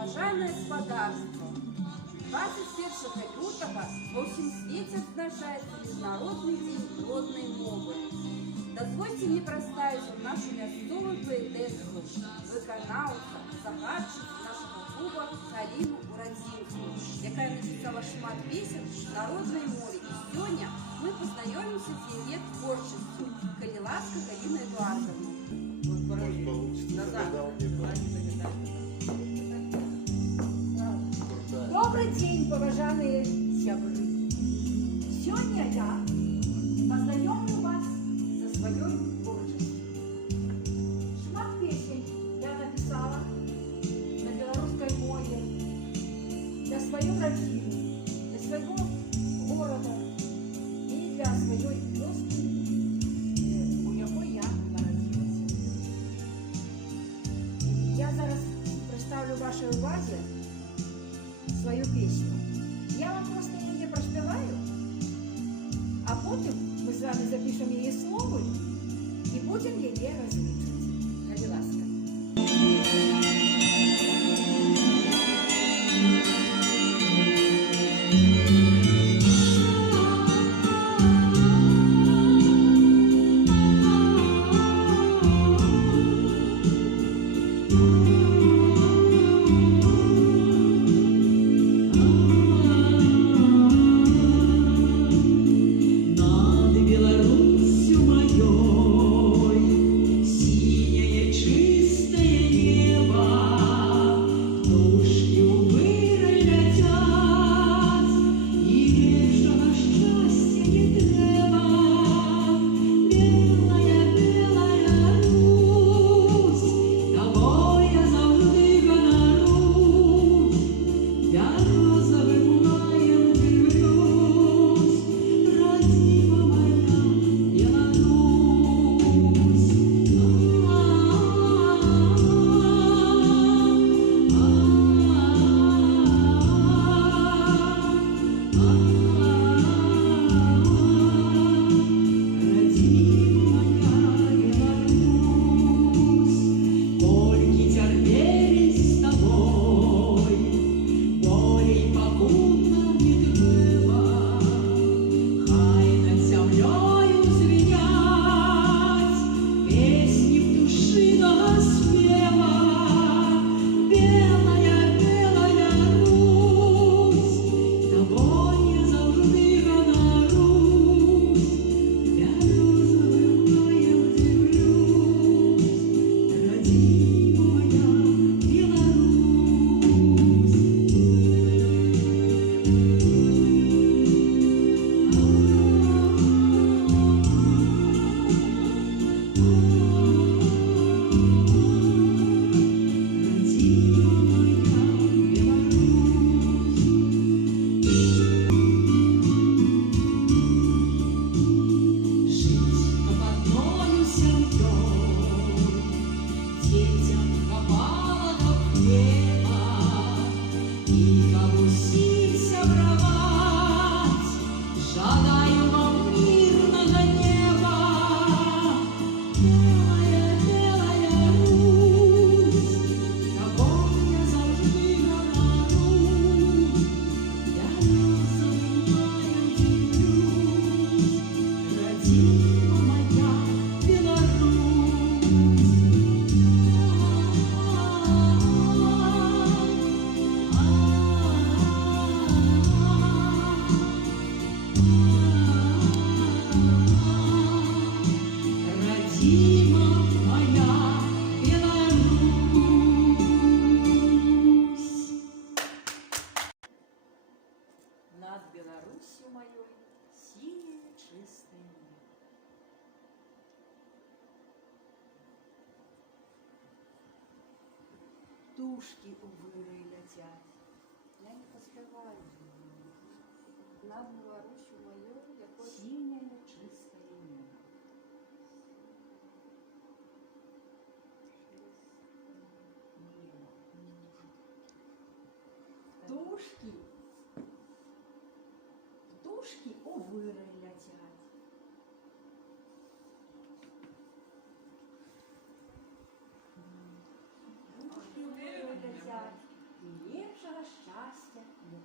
Бажане господарство, 21 лютого во всім світі відзначається Міжнародний день родної мови. Дозвольте мені представити нашу місцеву поетесу, виконавця, загадчицю нашого клубу Галину Уродзінську, яка написала шмат пісень на родній мові. І сьогодні ми познайомимося з її творчістю. Каліласка Галина Едуардовна. Добрый день, поважанные сябры! Сегодня я познакомлю вас со своей творчеством. Шмат песен я написала на белорусской мове для своей родины, для своего города и для своей вёски, у якой я народилась. Я зараз представлю вашей увазі свою песню. Я вам просто її проспіваю, а потім ми з вами запишемо її слово і будемо її розвивати. Будь ласка. Над Беларусью моей синее чистое небо. Тушки у вырой летят. Я не поспеваю. Над Беларусью моей, якой Синее чистое небо. Тушки у вырой летят. Тушки у вырой летят. і ліпшого щастя не